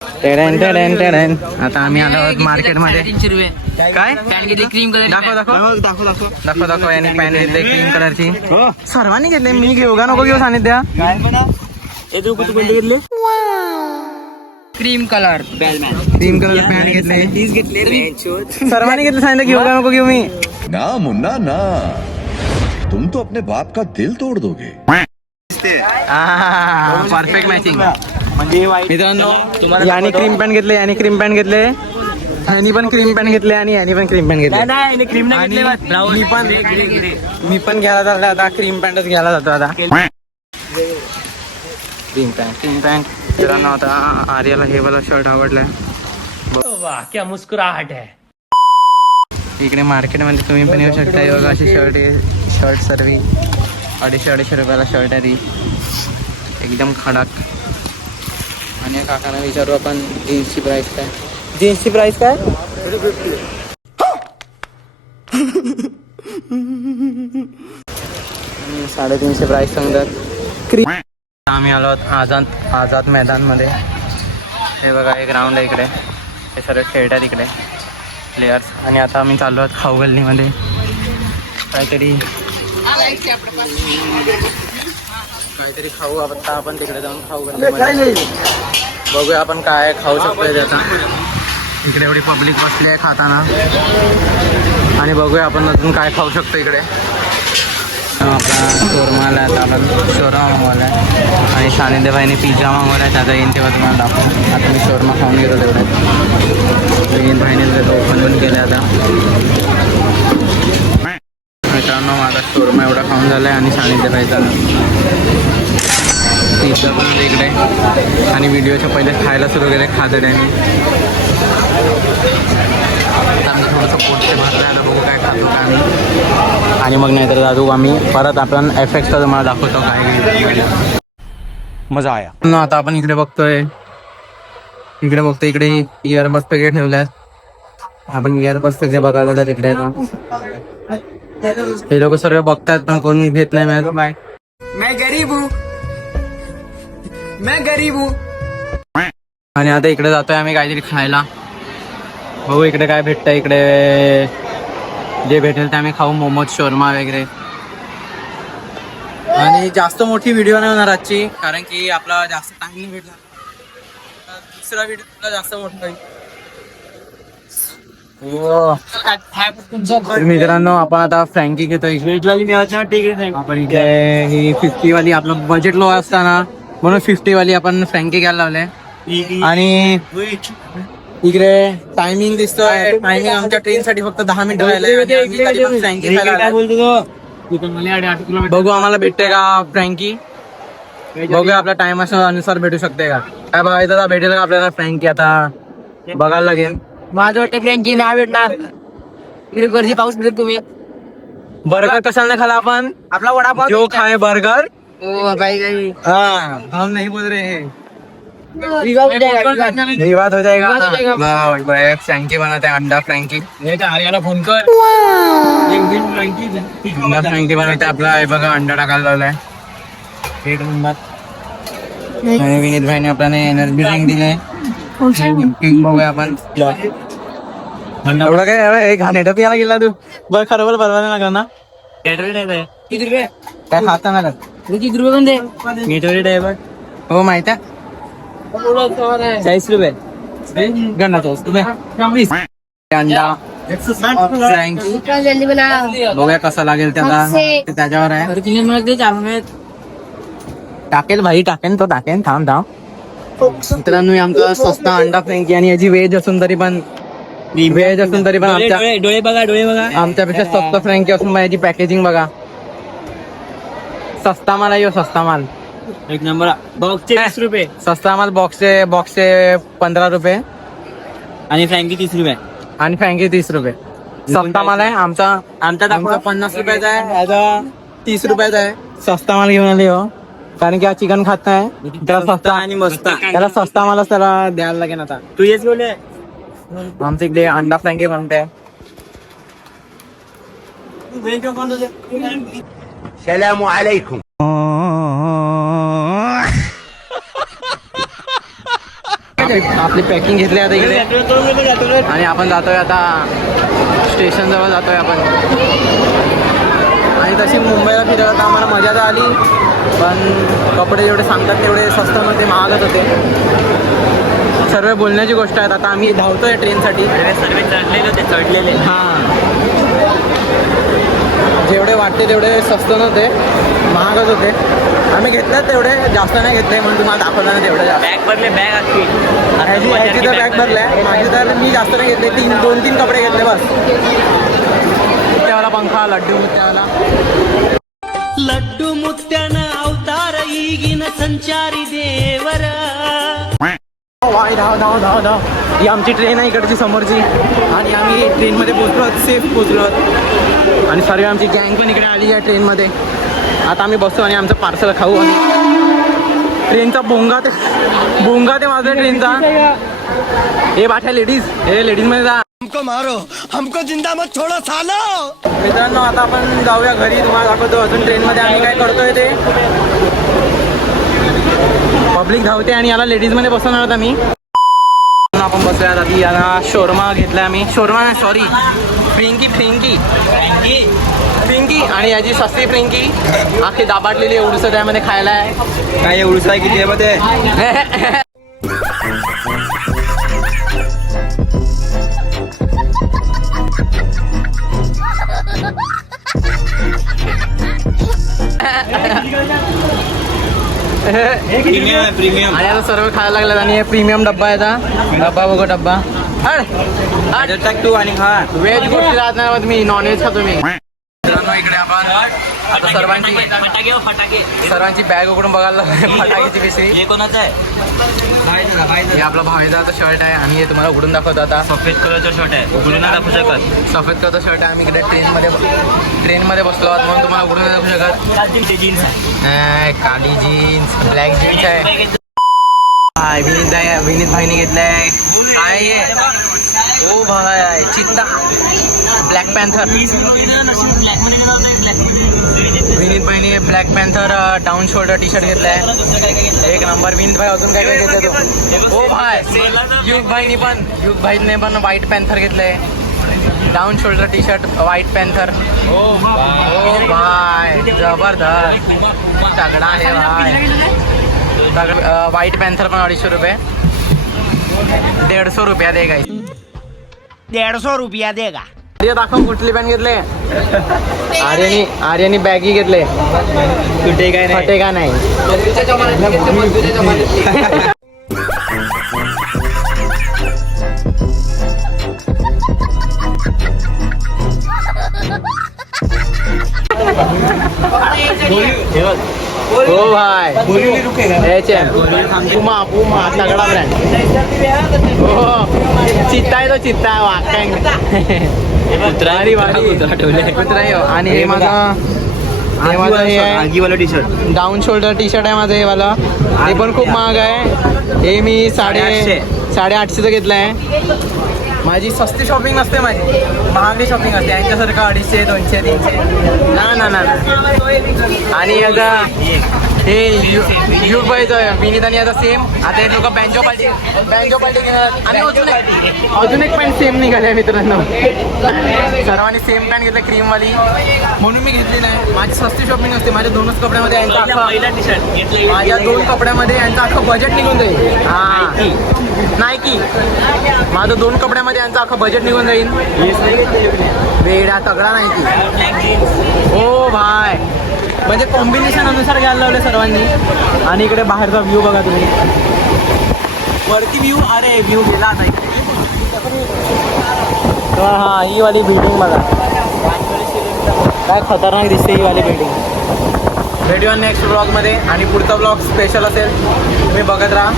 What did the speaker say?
आता आम्ही आलो आहोत मार्केटमध्ये. 300 रुपये. काय पॅन्ट घेतली क्रीम कलर. दाखव यांनी पॅन्ट घेतली क्रीम कलरची. सर्वांनी घेतले, मी घेऊ का नको घेऊ सांगितल्या. Cream colour cream colour pant घेतले, सर्वांनी घेतले. सांगितलं घेऊ का नको घेऊ मी. ना मुन्ना ना, तुम तो अपने बाप का दिल तोड़ दोगे. Perfect matching. मित्रांनो, याने क्रीम पॅन्ट घेतले, याने क्रीम पॅन्ट घेतले, यानी पण क्रीम पॅन्ट घेतले आणि यानी पण क्रीम पॅन्ट घेतले. मी पण घ्यायला जातो आता, क्रीम पॅन्टच घ्यायला जातो आता. Cream pant. मित्रांनो, आता आर्याला हे वाला शर्ट आवडलाय. वाह क्या मुस्कुराहट है. इकडे मार्केटमध्ये तुम्ही पण येऊ शकता. हे बघा अशी शर्ट सर्व 250 रुपयाला शर्ट आहे ती, एकदम खडक. आणि काकांना विचारू आपण जीन्सची प्राइस काय. जीन्सची प्राइस काय? 350 प्राइस सांगतात. आम्ही आलो आहोत आझाद मैदानमध्ये. हे बघा एक ग्राउंड आहे इकडे, हे सर्व खेळतात इकडे प्लेयर्स. आणि आता आम्ही चाललो आहोत खाऊ गल्लीमध्ये. काहीतरी खाऊ. आता आपण तिकडे जाऊन खाऊ गल्लीमध्ये बघूया आपण काय खाऊ शकतो. आता इकडे एवढी पब्लिक बसली आहे खाताना, आणि बघूया आपण अजून काय खाऊ शकतो इकडे. आपला शोरमा आला, आता आपण शोरमा मागवला आहे आणि सानिध्यभाईने पिझ्झा मागवला आहे. त्याचा येईन तेव्हा तुम्हाला दाखवू. आता मी शोरमा खाऊन घेतो तेवढे. भाईने ओपन पण केलं आता. मित्रांनो, माझा शोरमा एवढा खाऊन झाला आहे आणि सानिध्यभाईचा पिझ्झा पण इकडे. आणि व्हिडिओच्या पहिले खायला सुरू केले खादड्याने. आम्ही थोडंसं पोटचे भरलं आहे, बघू काय खातो का आम्ही. आणि मग नाहीतर जाऊ आम्ही परत आपण एफेक्टचा तुम्हाला दाखवतो काय मजा आया. आता आपण इकडे बघतोय, इकडे इयरबड्स पॅकेट ठेवल्यात. आपण इयरबड्स पॅकेट बघायला तिकडे. हे लोक सर्व बघतात पण कोणी घेत नाही. मैं गरीब हूँ. आणि आता इकडे जातोय आम्ही काहीतरी खायला. बघू इकडे काय भेटतं. इकडे जे भेटेल ते आम्ही खाऊ. मोमोज, शोरमा वगैरे. आणि जास्त मोठी व्हिडिओ नाही होणार आजची, कारण की आपला जास्त टाइम नाही भेटला. दुसरा व्हिडिओ जास्त मोठा होईल. मित्रांनो, आपण आता फ्रँकी घेतोय. आपण इथे ही 50 वाली, आपलं बजेट लो असताना म्हणून 50 वाली आपण फ्रँकी घ्यायला लावले. आणि इकडे टायमिंग दिसतोय. टायमिंग आमच्या ट्रेनसाठी फक्त 10 मिनिटं राहिले. बघू आम्हाला भेटते का फ्रँकी. बघूया आपला टाइम अनुसार भेटू शकते का. काय बघायचं भेटेल का आपल्याला फ्रँकी. आता बघायला लागेल. माझं वाटतं फ्रँकी नाही भेटणार. गर्दी पाऊस भेटेल. तुम्ही बर्गर कशाला नाही खाला आपण. आपला वडापाव जो खाए बर्गर. ओ भाई हम नहीं बोल रहे हैं. विवाद हो जाएगा. फ्रँकी बनाते हैं, अंडा फ्रँकी. आर्याला फोन कर. अंडा फ्रँकी बनवते. आपला हे बघा अंडा टाकायला लावलाय. एक नंबर. आणि विनीत भाईने आपल्याला एनर्जी ड्रिंक दिले. बघूया आपण. एवढं काय घाणेट पियाला गेला तू. बघ खरोबर बरोबर लागला ना. किती रुपये काय खाता ना किती रुपये पण दे. मीठवरी ड्रायव्हर. हो माहित आहे. 40 रुपये. गणना 40 अंडा फ्रँकी. बघूया कसा लागेल त्याला, त्याच्यावर आहे. टाकेल भाई, टाकेन तो टाकेन. थांब. मित्रांनो, आमचा स्वस्त अंडा फ्रँकी. आणि याची व्हेज असून तरी पण डोळे बघा आमच्यापेक्षा स्वस्त फ्रँकी असून याची पॅकेजिंग बघा. सस्ता माल आहे. सस्ता माल एक नंबर. बॉक्सचे 20 रुपये. सस्ता माल. बॉक्सचे 15 रुपये. आणि फ्रँकी 30 रुपये. आणि फ्रँकी 30 रुपये. सस्ता माल आहे. आमचा 50 रुपयाचा आहे. याचा 30 रुपयाचा आहे. सस्ता माल घेऊन आले हो, कारण की हा चिकन खात नाही. त्याला सस्ता आणि मस्त, त्याला सस्ता मालच त्याला द्यायला लागेल. आता तू येच बोलले. आमच्या इकडे अंडा फ्रँकी बनते. सलाम अलैकुम. आपली पॅकिंग घेतली आता इकडे आणि आपण जातोय आता स्टेशनजवळ जातोय आपण. आणि तशी मुंबईला फिरायला तर आम्हाला मजा तर आली, पण कपडे जेवढे सांगतात तेवढे स्वस्त नव्हते, महागच होते. सर्व बोलण्याची गोष्ट आहे. आता आम्ही धावतोय ट्रेनसाठी. सर्व चढलेले होते चढलेले. हां, जेवढे वाटते तेवढे स्वस्त नव्हते, महागच होते. आम्ही घेतले तेवढे, जास्त नाही घेतले म्हणून तुम्हाला दाखवलं ना तेवढं जास्त. बॅग भरले बॅग असते ह्याची तर बॅग भरल्या, माझी तर मी जास्त नाही घेतले, 2-3 कपडे घेतले बस. त्याला पंखा लड्डू त्याला लड्डू मुत्यान अवतार ಈಗಿನ संचारी देवर. वाय धाव. ही आमची ट्रेन आहे इकडची समोरची आणि आम्ही ट्रेनमध्ये पोचलो आहोत, सेफ पोचलो आहोत. आणि सर्व आमची गँग पण इकडे आली आहे ट्रेनमध्ये. आता आम्ही बसतो आणि आमचं पार्सल खाऊ. आणि ट्रेनचा भोंगा ते माझा ट्रेनचा. हे बाठ्या लेडीजमध्ये जा. हमको मारो, हमको जिंदा मत छोड़ो सालो. मित्रांनो, आता आपण जाऊया घरी. तुम्हाला दाखवतो अजून ट्रेनमध्ये आम्ही काय करतोय ते. पब्लिक धावते आणि याला लेडीजमध्ये बसवणार आहोत आम्ही. आपण बसूया आधी. याला शोरमा घेतलाय आम्ही. शोरमा नाही, सॉरी, फ्रिंकी आणि याची सस्ती फ्रिंकी आखी दाबाटलेली एवढंसं त्यामध्ये खायला आहे. काय एवढं आहे किती आहे मध्ये? प्रीमियम आणि आता सर्व खायला लागलेत. आणि हे प्रीमियम डब्बा आहे. डब्बा बघा डब्बा. टाक तू आणि खा. व्हेज गोष्टी राहत नाही मग मी नॉनव्हेज खातो मी. मित्रांनो, इकडे आपण आता सर्वांची बॅग उघडून बघायला फटाक्याची पिशवी. हे कोणाचं आहे? हे आपला भाईचा शर्ट आहे. आम्ही हे तुम्हाला उघडून दाखवतो आता. सफेद कलरचा शर्ट आहे, उघडून नाही दाखवू शकत. सफेद कलरचा शर्ट आहे. आम्ही इकडे ट्रेनमध्ये बसलो आहोत म्हणून तुम्हाला उघडून नाही दाखवू शकत. जीन्स आहे. काली जीन्स, ब्लॅक जीन्स आहे. विनीत भाईने घेतलाय. काय आहे? ओ भाई, चित्ता ब्लॅक पॅन्थर. विनीत भाईने black panther down shoulder T shirt घेतलाय. एक नंबर. विनीत भाई अजून काय काय घेतलं तो? ओ भाई, युग भाईने पण व्हाईट पॅन्थर घेतलंय. Down shoulder T shirt, white panther. ओ भाई, जबरदस्त तगडा आहे भाई. व्हाईट पॅन्थर पण 250 रुपये. 150 रुपया दे गाई. 150 रुपया देगा. आर्य दाखव कुठली पॅन्ट घेतले. आर्यनी बॅगी घेतले. कुठे काय नाही. फटे का नाही. हो भाई, पुमा तगडा ब्रँड. हो, चित्ता आहे तो, चित्ता वाकांग कुत्रा आहे. आणि हे माझा हे आगीवाला T shirt, down shoulder T shirt आहे माझं. हे वाला हे पण खूप महाग आहे. हे मी 850चं घेतलं आहे. माझी सस्ती शॉपिंग नसते, माझी महागडी शॉपिंग असते. यांच्यासारखं 250, 200, 300 ना. आणि आता हे युग बाईचं विनीत आणि आता सेम. आता हे लोक बँजो पार्टी घेणार. आणि अजून एक पॅन्ट सेम निघाले मित्रांनो. सर्वांनी सेम पॅन्ट घेतलं, क्रीमवाली. म्हणून मी घेतली नाही. माझी सस्ती शॉपिंग असते. माझ्या 2च कपड्यामध्ये यांचा माझ्या 2 कपड्यामध्ये यांचं अख्खं बजेट निघून जाईल. नायकी. माझं 2 कपड्यामध्ये यांचं अख्खं बजेट निघून जाईल. वेडा तगडा नायकी. हो भाय, म्हणजे कॉम्बिनेशन अनुसार घ्यायला लावले सर्वांनी. आणि इकडे बाहेरचा व्ह्यू बघा तुम्ही. वरती व्ह्यू, अरे व्ह्यू गेला आता. हा, ही वाली बिल्डिंग बघा, काय खतरनाक दिसते ही वाली बिल्डिंग. भेटूया नेक्स्ट ब्लॉगमध्ये. आणि पुढचा ब्लॉग स्पेशल असेल, तुम्ही बघत राहा.